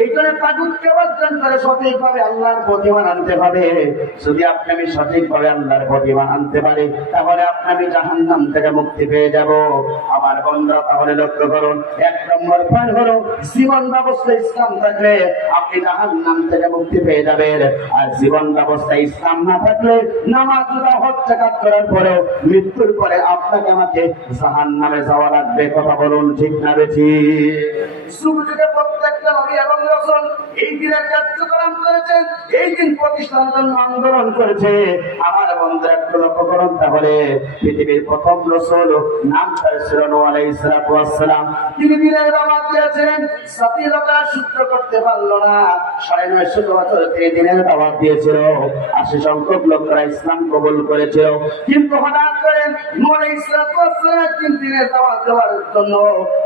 এই জন্য তাগুতকে বর্জন করে সঠিকভাবে আল্লাহর প্রতিমান আনতে হবে। যদি আপনি আমি সঠিকভাবে আল্লাহর প্রতিমান আনতে পারি, তাহলে আপনি আমি জাহান্নাম থেকে মুক্তি পেয়ে যাব। আমার বন্ধুরা, তাহলে লক্ষ্য করুন, 1 নম্বর পয়েন্ট হলো জীবন ব্যবস্থা ইসলাম থাকলে আপনি জাহান্নাম থেকে মুক্তি পেয়ে যাবেন। আর জীবন ব্যবস্থা ইসলাম না থাকলে নামাজ রোজা হজ যাকাত করার পরেও মৃত্যুর পরে আপনাকে আমাকে জাহান্নামে যাওয়া লাগবে। কথা বলুন, ঠিক না বেঠিক? সুবজুগে প্রত্যেকটা নবী এবং রাসূল এই দিনের কার্যক্রম করেছেন, এই দিন প্রতিষ্ঠার জন্য আন্দোলন করেছে। আমার বন্ধুরা, একটু লক্ষ্য করুন, তাহলে পৃথিবীর প্রথম রাসূল নাম তার ছিল নূহ আলাইহিস সালাতু ওয়াস সালাম। তিনি দিনের দাওয়াত দিয়েছিলেন, সাথীরা সূত্র করতে পারলো না। 950 বছর তিনি দিনের দাওয়াত দিয়েছিল, 80 সংখ্যক লোকরা ইসলাম কবুল করেছিল। কিন্তু হঠাৎ করে নূহ আলাইহিস সালাতু ওয়াস সালাম দিনের দাওয়াত দেওয়ার জন্য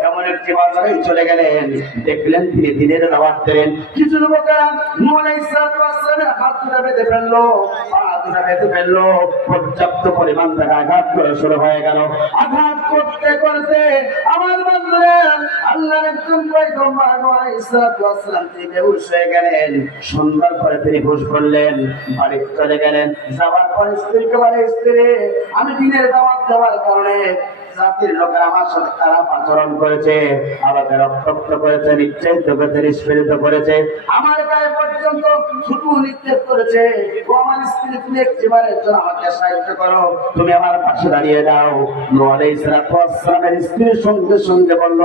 এমন একটি বাজারে চলে গেলেন। দেখলেন তিনি দিনের দাওয়াত দেন, কিছু লোকেরা নূহ আলাইহিস সালাতু ওয়াস সালামের হাত দুটো বেঁধে ফেললো, পা দুটো বেঁধে ফেললো, পর্যাপ্ত পরিমাণ তাকে আঘাত করা শুরু হয়ে গেল। আঘাত করতে করতে আমার বন্ধুরা, আল্লাহর একজন পয়গম্বর নূহ আলাইহিস সালাতু ওয়াস সালাম তিনি বেহুশ হয়ে গেলেন। সুন্দর করে তিনি হুঁশ করলেন, বাড়ি চলে গেলেন। যাওয়ার পর স্ত্রীকে বলে, স্ত্রী, আমি দিনের দাওয়াত দেওয়ার কারণে জাতির লোকেরা আমার সাথে খারাপ আচরণ করেছে, আমাকে রক্তাক্ত করেছে, নির্যাতিত করেছে, নিষ্পীড়িত করেছে, আমার গায়ে পর্যন্ত থুতু নিক্ষেপ করেছে। ও আমার স্ত্রী, তুমি একটিবারের জন্য আমাকে সাহায্য করো, তুমি আমার পাশে দাঁড়িয়ে দাও। নূহ আলাইহিস সালাতু ওয়াস সালামের স্ত্রী সঙ্গে সঙ্গে বলল,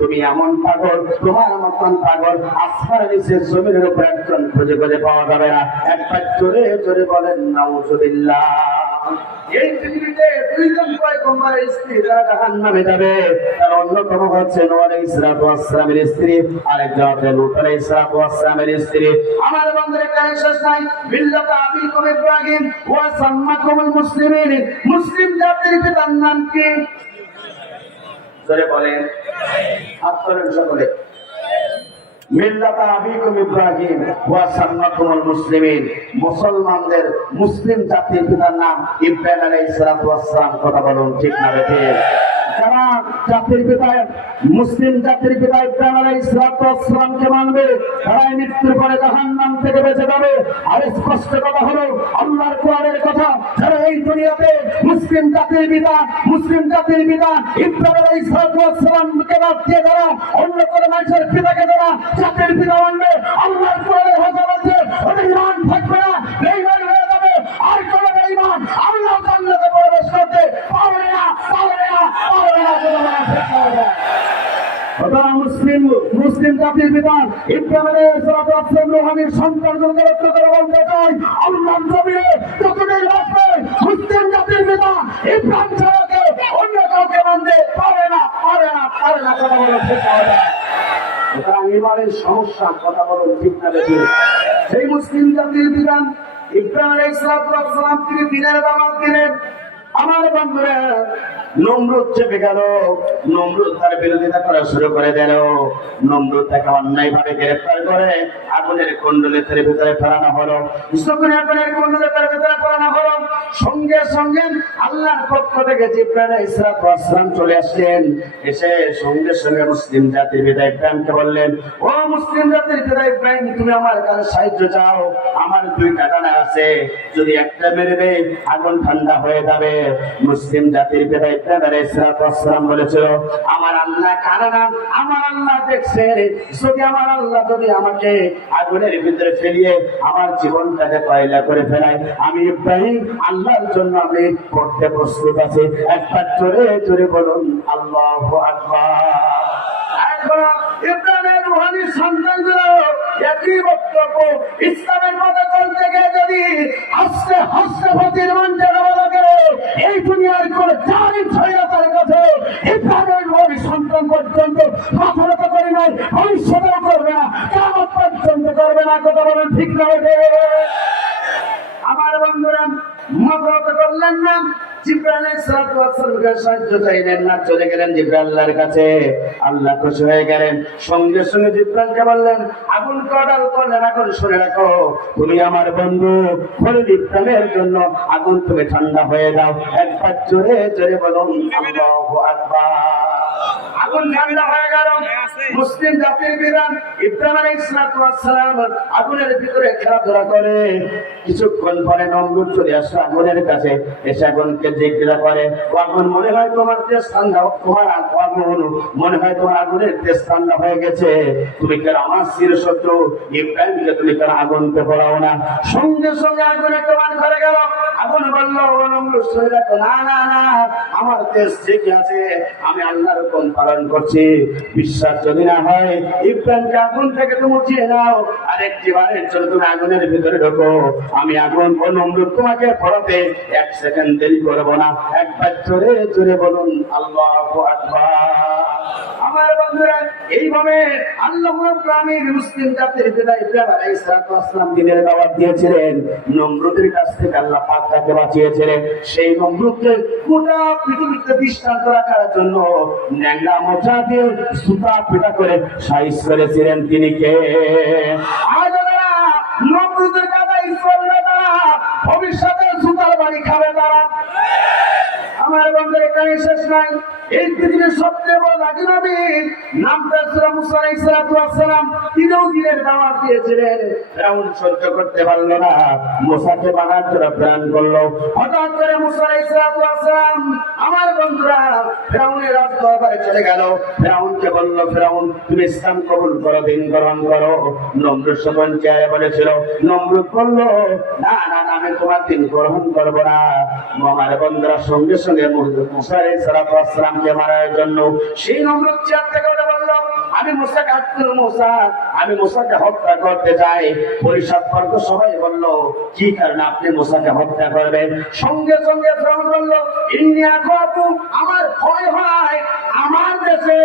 তুমি এমন পাগল, তোমার মতন পাগল আসমানের নিচে জমিনের উপর একজন খুঁজে খুঁজে পাওয়া যাবে না। একবার জোরে জোরে বলেন নাউজুবিল্লাহ। এই পৃথিবীতে 2 জন পয়গম্বরের স্ত্রী যারা জাহান্নামে যাবে, তার অন্যতম হচ্ছে নূহ আলাইহিস সালাতু ওয়াস সালামের স্ত্রী, আরেকজন হচ্ছে লূত আলাইহিস সালাতু ওয়াস সালামের স্ত্রী। আমার বন্ধুরা, কারণ শেষ নাই, মিল্লাত আবিকুম ইব্রাহিম ওয়া সাম্মাকুমুল মুসলিমিন। মুসলিম জাতির পিতার নাম কি? জোরে বলেন, হাত তোলেন সকলে। মিল্লাত আবিকুম ইব্রাহিম ওয়া সাম্মাকুমুল মুসলিমিন। মুসলমানদের মুসলিম জাতির পিতার নাম ইব্রাহিম আলাইহিস সালাতু ওয়াস সালাম। কথা বলুন, ঠিক না বেঠিক? যারা জাতির পিতা, মুসলিম জাতির পিতা ইব্রাহিম আলাইহিস সালাতু ওয়াস সালামকে মানবে, তারাই মৃত্যুর পরে জাহান্নাম থেকে বেঁচে যাবে। আর স্পষ্ট কথা হলো আল্লাহর কোরআনের কথা, যারা এই দুনিয়াতে মুসলিম জাতির পিতা ইব্রাহিম আলাইহিস সালাতু ওয়াস সালামকে বাদ দিয়ে যারা অন্য কোনো মানুষের পিতাকে যারা জাতির পিতা মানবে, আল্লাহর কোরআনের কথা বলছে ওদের ঈমান থাকবে না, বেঈমান হয়ে যাবে। আর কোন বেঈমান আল্লাহ জান্নাতে প্রবেশ করতে পারবে না। মুসলিম জাতির পিতা ইব্রাহিম আলাইহিস সালাতু ওয়াস সালাম রূহানির সন্তানদেরকে রক্ষা করে বলতে চাই, আল্লাহর জমিনে যতদিন বাঁচবে মুসলিম জাতির পিতা ইব্রাহিম ছাড়া কেউ অন্য কাউকে মানতে পারে না। কথা বলো, ঠিক হবে। সুতরাং ইমানের সমস্যা, কথা বলো, ঠিক না বেঠিক? সেই মুসলিম জাতির পিতা ইব্রাহিম আলাইহিস সালাতু ওয়াস সালাম তিনি দিনের দাওয়াত দিলেন। আমার বন্ধুরা, নমরুদ চেপে গেল, নমরুদ তার বিরোধিতা করা শুরু করে দিল। নমরুদ তাকে অন্যায় ভাবে গ্রেফতার করে আগুনের কুণ্ডলের ভিতরে ফেলানো হলো। আগুনের কুণ্ডলের ভিতরে ফেলানো হলো। সঙ্গে সঙ্গে আল্লাহর পক্ষ থেকে জিবরাইল আলাইহিস সালাতু ওয়াস সালাম চলে আসলেন। এসে সঙ্গে সঙ্গে মুসলিম জাতির পিতা ইব্রাহিমকে বললেন, ও মুসলিম জাতির পিতা ইব্রাহিম, তুমি আমার কাছে সাহায্য চাও। আমার 2টা ডানা আছে, যদি একটা মেরে দেই আগুন ঠান্ডা হয়ে যাবে। মুসলিম জাতির পিতা ইব্রাহিম আলাইহিস সালাতু ওয়াস সালাম বলেছিল, আমার আল্লাহ কানা না, আমার আল্লাহ দেখছে। যদি আমার আল্লাহ যদি আমাকে আগুনের ভিতরে ফেলিয়ে আমার জীবনটাকে কয়লা করে ফেলায়, আমি ইব্রাহিম আল্লাহর জন্য আমি করতে প্রস্তুত আছি। একবার জোরে জোরে বলুন আল্লাহু আকবার। ইব্রাহিমের রূহানি সন্তানগুলো একই বক্তব্য। ইসলামের পথে চলতে গিয়ে যদি হাসতে হাসতে ফকির মঞ্চে দেওয়া লাগে, এই দুনিয়ার কোন জালিম শয়তানের কাছে ইব্রাহিমের রূহানি সন্তান পর্যন্ত মাথা নত করে নাই, ভবিষ্যতেও করবে না, কিয়ামত পর্যন্ত করবে না। কথা বলেন, ঠিক না বেঠিক? আমার বন্ধুরা, মাথা নত করলেন না, জিবরাইল আলাইহিস সালাতু ওয়াস সালামকে সাহায্য চাইলেন না, চলে গেলেন জিবরাইল আল্লাহর কাছে। আল্লাহ খুশি হয়ে গেলেন। সঙ্গে সঙ্গে জিবরাইলকে বললেন, আগুন কড়াল করলেন, আগুন শুনে রাখো, তুমি আমার বন্ধু খলিল ইব্রাহিমের জন্য আগুন তুমি ঠান্ডা হয়ে দাও। একবার জোরে জোরে বলুন আল্লাহু আকবার। আগুন ঠান্ডা হয়ে গেল। মুসলিম জাতির বিধান, ইব্রাহিম আলাইহিস সালাম আগুনের ভিতরে খেলাধুলা করে। কিছুক্ষণ পরে নমরুদ চলে আসে আগুনের কাছে, এসে আগুনকে জিজ্ঞাসা করে, আগুন মনে হয় তোমার তেজ ঠান্ডা, তোমার আগুন মনে হয় তোমার আগুনের তেজ ঠান্ডা হয়ে গেছে, তুমি কেন আমার চিরশত্রু ইব্রাহিমকে তুমি কেন আগুনকে পড়াও না? সঙ্গে সঙ্গে আগুনে কেমন করে গেল। আগুন বলল, নমরুদ শুনে দেখো, না না না, আমার তেজ ঠিক আছে, আমি আল্লাহর হুকুম পালন করছি। বিশ্বাস যদি না হয় ইব্রাহিমকে আগুন থেকে তুমি উঠিয়ে নাও, আরেকটি বারের জন্য তুমি আগুনের ভিতরে ঢোকো, আমি আগুন ও নমরুদ তোমাকে পড়াতে 1 সেকেন্ড দেরি করবো না। একবার জোরে জোরে বলুন আল্লাহু আকবার। আমার বন্ধুরা, এইভাবে আল্লাহ রাব্বুল আলামিন মুসলিম জাতির পিতা ইব্রাহিম আলাইহিস সালাম দিনের দাওয়াত দিয়েছিলেন। নমরুদের কাছ থেকে আল্লাহ পাক তাকে বাঁচিয়েছিলেন। সেই নমরুদকে গোটা পৃথিবীতে দৃষ্টান্ত রাখার জন্য ন্যাংরা মোচা দিয়ে সুতা পিটা করে সাইজ করেছিলেন। তিনি কে? আজ তারা নমরুদের কাছে চলবে, তারা ভবিষ্যতে সুতার বাড়ি খাবে তারা। আমার বন্ধুর এখানে শেষ নাই। এই পৃথিবীর সবচেয়ে বড় নবী নাম তার মুসা আলাইহিস সালাম, তিনিও দিনের দাওয়াত দিয়েছিলেন। ফিরআউন সহ্য করতে পারল না, মুসাকে বানার জন্য প্ল্যান করলো। হঠাৎ করে মুসা আলাইহিস সালাম আমার বন্ধুরা ফিরআউনের রাজদরবারে চলে গেল। ফিরআউনকে বলল, ফিরআউন তুমি ইসলাম কবুল করো, দিন গ্রহণ করো। নমরুদ যখন চায় বলেছিল, নমরুদ বলল, না না না, আমি তোমার দিন গ্রহণ করব না। আমার বন্ধুরা সঙ্গে সঙ্গে মুসা আলাইহিস সালামকে মারার জন্য সেই নমরুদ চেয়ার থেকে উঠে বলল, আমি আমি মুসাকে হত্যা করতে চাই। পরিষদ বর্গ সবাই বলল, কি কারণে আপনি মুসাকে হত্যা করবেন? সঙ্গে সঙ্গে ফিরআউন বলল, ইন্নী আখাফু, আমার ভয় হয় আমার দেশে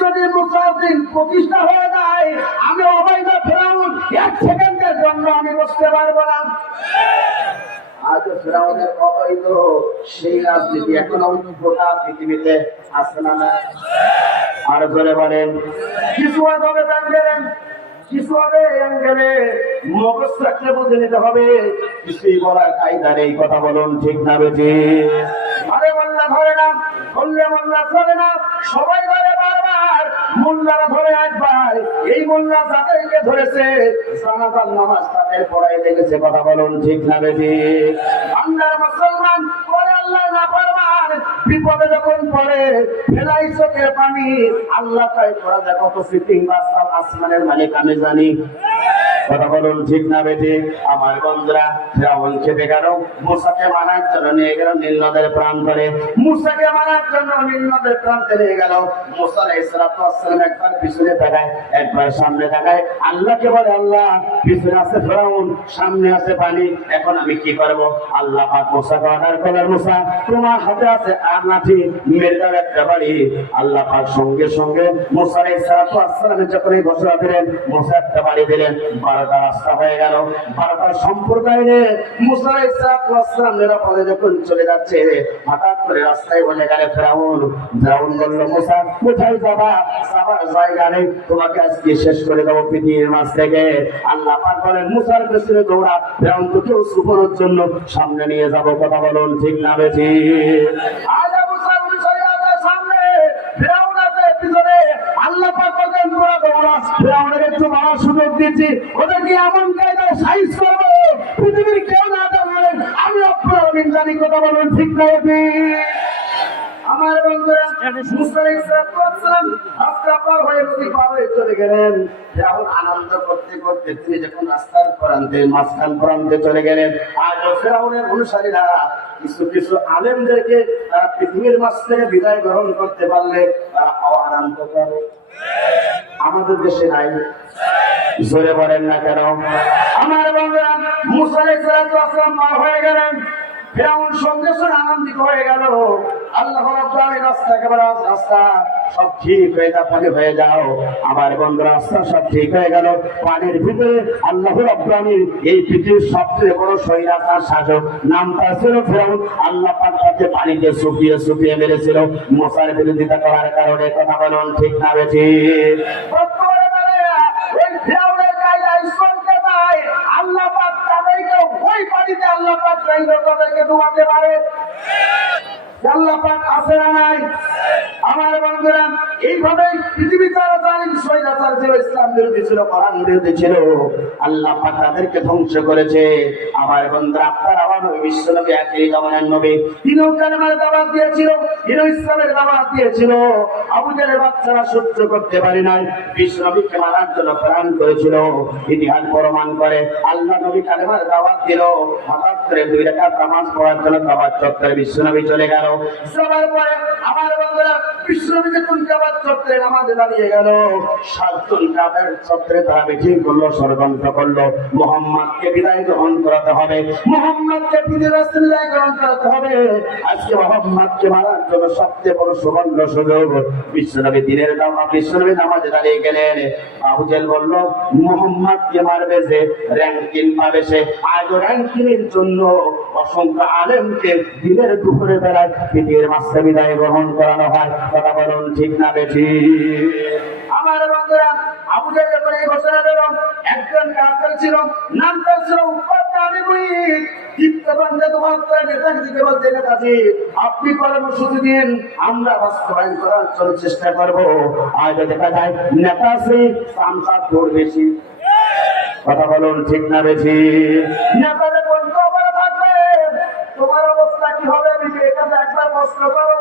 যদি মুসার দিন প্রতিষ্ঠা হয়ে যায়, আমি অবৈধ ফিরআউন 1 সেকেন্ডের জন্য আমি বসতে পারবো না। আজ ফিরআউনের অবৈধ সেই রাজনীতি এখনো গোটা পৃথিবীতে আছে না? আর ধরে বলেন, কিছু হবে ব্যাংকেলেন, কিছু হবে অ্যাঙ্গেলে, মগজ রাখলে বুঝে নিতে হবে। কিছুই বলার কায়দা নেই, কথা বলুন ঠিক না বেশি? আরে মোল্লা ধরে না, ধরলে মোল্লা চলে না, সবাই ধরে বারবার, মোল্লারা ধরে একবার। এই মোল্লা যাদেরকে ধরেছে জানাজার নামাজ তাদের পড়াই লেগেছে, কথা বলুন ঠিক না বেশি? বাংলার মুসলমান পরে আল্লাহ না ফরমান, বিপদে যখন পড়ে ফেলাই চোখের পানি। আল্লাহ তাই করা যায় কত সিটিং বাস্তাল, আসমানের মালিক আমি জানি, কথা বলুন ঠিক না বেশি? আমার বন্ধুরা ফিরআউন খেপে গেল, মুসাকে মারার জন্য নিয়ে গেল নীল নদের প্রান্তরে। মুসাকে মারার জন্য নীল নদের প্রান্তে নিয়ে গেল। মুসা আলাইহিস সালাম একবার পিছনে তাকায়, একবার সামনে তাকায়। আল্লাহকে বলে, আল্লাহ পিছনে আছে ফিরআউন, সামনে আছে পানি, এখন আমি কি করব? আল্লাহ পাক মুসাকে অর্ডার করলেন, মুসা তোমার হাতে আছে আর লাঠি, মেরে দাও একটা বাড়ি। আল্লাহ পাক সঙ্গে সঙ্গে মুসা আলাইহিস সালামের যখন এই ঘোষণা দিলেন, মুসা একটা বাড়ি দিলেন। 12টা রাস্তা হয়ে গেল। 12টা সম্প্রদায় নিয়ে মুসা আলাইহিস সালাম নিরাপদে যখন চলে যাচ্ছে, হঠাৎ করে রাস্তায় বলে গেল ফিরআউন। ফিরআউন বলল, মুসা কোথায় যাবা? যাবার জায়গা নেই, তোমাকে আজকে শেষ করে দেবো পৃথিবীর মাঝ থেকে। আল্লাহ পাক বলেন, মুসার পেছনে দৌড়া, ফিরআউন তোকে সুপনের জন্য সামনে নিয়ে যাব, কথা বলুন ঠিক না বেশি? আজ মুসার বিষয় আছে সামনে, ফিরআউন আছে পিছনে। আল্লাহ পাক বলেন, তোরা দৌড়া, ফিরআউনের একটু মারার সুযোগ দিচ্ছি, ওদেরকে এমন কায়দায় সাইজ করবো পৃথিবীর কেউ না জানবে, আমি রব্বুল আলামিন জানি, কথা বলুন ঠিক না বেশি? আমার বন্ধুরা মুসা আলাইহিস সালাম রাস্তা পার হয়ে নদী পার হয়ে চলে গেলেন। ফিরআউন আনন্দ করতে করতে তিনি যখন রাস্তার প্রান্তে মাঝখান প্রান্তে চলে গেলেন, আর ফিরআউনের অনুসারীরা কিছু কিছু আলেমদেরকে তারা পৃথিবীর মাঝ থেকে বিদায় গ্রহণ করতে পারলে তারা আনন্দ করে। আমাদের দেশে নাই, জোরে বলেন না কেন? আমার বন্ধুরা মুসা আলাইহিস সালাম পার হয়ে গেলেন। ফিরআউন সঙ্গে সঙ্গে আনন্দিত হয়ে গেল। আল্লাহ রাব্বুল আলামিন রাস্তা একেবারে রাস্তা সব ঠিক হয়ে যা, পানি হয়ে যাও। আমার বন্ধু রাস্তা সব ঠিক হয়ে গেল। পানির ভিতরে আল্লাহ রাব্বুল আলামিন এই পৃথিবীর সবচেয়ে বড় স্বৈরাচার শাসক, নাম তার ছিল ফিরআউন। আল্লাহ পাক তাকে পানিতে চুপিয়ে চুপিয়ে মেরেছিল মুসার বিরোধিতা করার কারণে, কথা বলুন ঠিক না বেশি? বর্তমানে ওই ফিরআউনের কায়দায় চলতে চায়, আল্লাহ পাক তাদেরকে ওই পানিতে আল্লাহ পাক চাইলে তাদেরকে ডুবাতে পারে। আল্লাহ পাক আছে না নাই? আমার বন্ধুরা এইভাবে পৃথিবীতে আরো জালিম স্বৈরাচার ছিল, ইসলাম বিরোধী ছিল, কোরআন বিরোধী ছিল, আল্লাহ পাক তাদেরকে ধ্বংস করেছে। আমার বন্ধুরা, আপনার আমার নবী বিশ্বনবী একই জামানার নবী, তিনিও কালেমার দাওয়াত দিয়েছিল, তিনিও ইসলামের দাওয়াত দিয়েছিল। আবু জাহেলের বাচ্চারা সহ্য করতে পারে নাই, বিশ্বনবীকে মারার জন্য প্ল্যান করেছিল। ইতিহাস প্রমাণ করে আল্লাহ নবী কালেমার দাওয়াত দিল, হঠাৎ করে 2 রাকাত নামাজ পড়ার জন্য কাবার চত্বরে বিশ্বনবী চলে গেল। সবার পরে আমার বন্ধুরা, বিশ্বনবী যখন কাবার চত্বরে নামাজে দাঁড়িয়ে গেল, 7 জন কাবার চত্বরে তারা মিটিং করলো, ষড়যন্ত্র করলো, মুহাম্মদকে বিদায় গ্রহণ করাতে হবে, মুহাম্মদকে বিদায় গ্রহণ করাতে হবে। আজকে মুহাম্মদকে মারার জন্য সবচেয়ে বড় সুবর্ণ সুযোগ। বিশ্বনবী দিনের দাওয়াত, বিশ্বনবী নামাজে দাঁড়িয়ে গেলেন। আবু জেহেল বলল, মুহাম্মদকে মারবে যে, র্যাঙ্কিং পাবে সে। আজ র্যাঙ্কিংয়ের জন্য অসংখ্য আলেমকে দিনের দুপুরে বেলায় পৃথিবীর মাঝে বিদায় গ্রহণ করানো হয়। কথা বলুন ঠিক না বেঠিক? আমার বন্ধুরা, আবু জেহেল যখন এই ঘোষণা দিল, একজন কাফের ছিল, নাম তার ছিল উকবা বিন মুঈত। দীপ্তবন্ধে তোমার নেতাকে দিতে বলতে, নেতাজি আপনি কর্মসূচি দিন, আমরা বাস্তবায়ন করার জন্য চেষ্টা করব। আজ দেখা যায় নেতাজি সামসাদ দৌড় বেশি। কথা বলুন ঠিক না বেশি? নেতাদের বন্ধ করে থাকবে, তোমার অবস্থা কি হবে? আমি এটা একবার প্রশ্ন করো।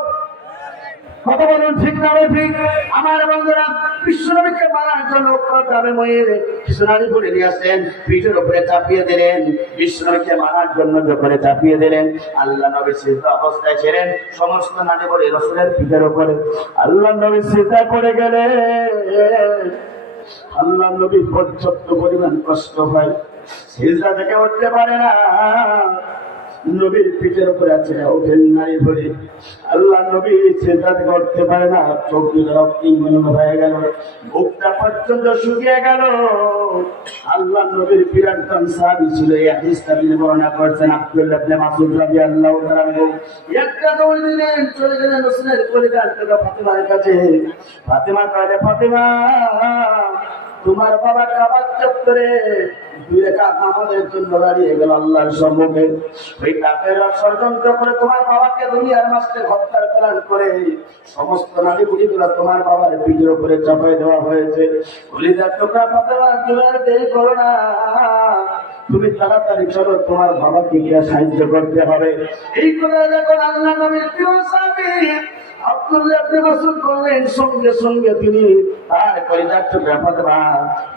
কথা বলুন ঠিক না ঠিক? আমার বন্ধুরা, বিশ্বনবীকে মারার জন্য গ্রামে মহিলা সোনালি করে নিয়ে আসলেন, পিঠের উপরে চাপিয়ে দিলেন। বিশ্বনবীকে মারার জন্য যখন চাপিয়ে দিলেন, আল্লাহ নবী সিজদা অবস্থায় ছিলেন, সমস্ত নারী বলে রাসূলের পিঠের উপরে। আল্লাহ নবী সিজদা করে গেলেন। আল্লাহ নবী পর্যাপ্ত পরিমাণ কষ্ট হয়, সিজদা থেকে উঠতে পারে না। নবীর পিঠের উপরে আছে, ওঠেন নাই বলে আল্লাহ নবী সিজদা থেকে উঠতে পারে না। চোখ দুটো রক্তিম হয়ে গেল, বুকটা পর্যন্ত শুকিয়ে গেল। আল্লাহ নবীর প্রিয়তম সাহাবী ছিল, এই হাদিসটা তিনি বর্ণনা করেছেন আব্দুল্লাহ ইবনে মাসউদ রাদিয়াল্লাহু তাআলা আনহু। একটা দৌড় দিলেন, চলে গেলেন রাসূলের কলিজার টুকরা ফাতেমার কাছে। ফাতেমা কইলে, ফাতেমা তোমার বাবা কাবার চত্বরে 2 রাকাত নামাজের জন্য দাঁড়িয়ে গেল আল্লাহর সম্মুখে। ওই কাফেররা ষড়যন্ত্র করে তোমার বাবাকে দুনিয়ার মাঝে হত্যার প্ল্যান করে সমস্ত নারী বুড়িগুলো তোমার বাবার পিঠের উপরে চাপাই দেওয়া হয়েছে। কলিজার টুকরা ফাতেমা, তুমি আর দেরি করো না, তুমি তাড়াতাড়ি চলো, তোমার বাবাকে গিয়ে সাহায্য করতে হবে। এই কথা যখন আল্লাহ নবীর প্রিয় সাহাবী আব্দুল্লাহ ইবনে মাসউদ বললেন, সঙ্গে সঙ্গে তিনি তার কলিজার টুকরা ফাতেমা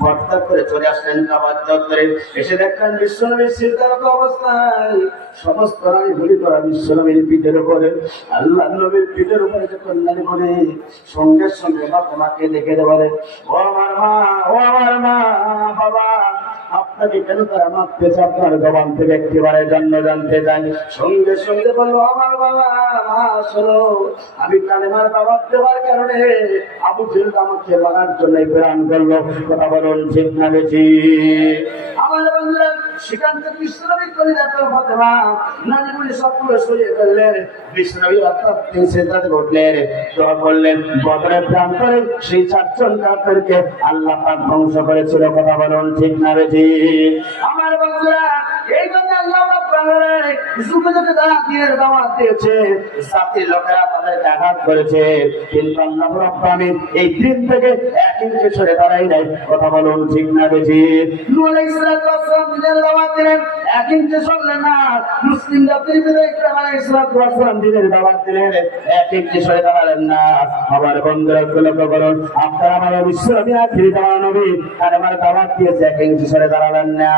হত্যা করে চলে আসলেন কাবার চত্বরে। এসে দেখলেন বিশ্বনবী সিজদারত অবস্থায়, সমস্ত নারী ভুলি করা বিশ্বনবীর পিঠের উপরে। আল্লাহ নবীর পিঠের উপরে যখন নারী করে, সঙ্গে সঙ্গে ফাতেমাকে দেখে বলে, ও আমার মা, ও আমার মা, বাবা আপনাকে কেন তারা মারতেছে, আপনার জবান থেকে একেবারে জন্ম জানতে চাই। সঙ্গে সঙ্গে বললো, আমার বাবা, মা শোনো, আমি কালেমার দাওয়াত দেওয়ার কারণে আবু জেহেল আমাকে মারার জন্য প্ল্যান করলো। কথা বলুন ঠিক না বেঠিক? আমার বন্ধুরা, সেখান থেকে বিশ্বনবী কলিজার টুকরা ফাতেমা নারীগুলি সবগুলো সরিয়ে ফেললেন। বিশ্বনবী অর্থাৎ তিনি সিজদা থেকে উঠলেন, দোয়া করলেন। বদরের প্রান্তরে সেই 4 জন কাফেরকে আল্লাহ পাক ধ্বংস করেছিল। কথা বলুন ঠিক না বেঠিক? আমার বন্ধুরা, এই জন্য আল্লাহ রাব্বুল আলামিন যুগে যুগে তারা দ্বীনের দাওয়াত দিয়েছে, জাতির লোকেরা তাদেরকে আঘাত করেছে, কিন্তু আল্লাহ রাব্বুল আলামিন এই দিন থেকে 1 ইঞ্চি সরে দাঁড়ায় নাই। কথা বলুন ঠিক না বেঠিক? নূহ আলাইহিস সালাতু ওয়াস সালাম দ্বীনের দাওয়াত দিলেন, 1 ইঞ্চি সরলেন না। মুসলিম জাতির বিদায় ইব্রাহিম আলাইহিস সালাতু ওয়াস সালাম দ্বীনের দাওয়াত দিলেন, 1 ইঞ্চি সরে দাঁড়ালেন না। আমার বন্ধুরা, লক্ষ্য করুন, আপনারা আমার বিশ্বনবী আখির জামানার নবী, আর আমার দাওয়াত দিয়েছে, 1 ইঞ্চি সরে দাঁড়ালেন না।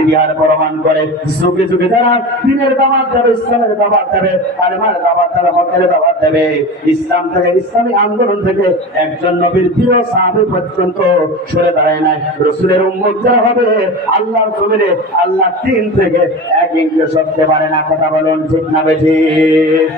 ইতিহাস প্রমাণ করে যুগে যুগে যারা দ্বীনের দাওয়াত দেবে, ইসলামের দাওয়াত দেবে, আর আমার দাওয়াত দেবে, হকের দাওয়াত দেবে, ইসলাম থেকে, ইসলামী আন্দোলন থেকে একজন নবীর প্রিয় সাহাবী পর্যন্ত সরে দাঁড়ায় নাই। রাসূলের উম্মত যারা হবে, আল্লাহর জমিনে আল্লাহ দিন থেকে 1 ইঞ্চি সরতে পারে না। কথা বলুন ঠিক না বেঠিক?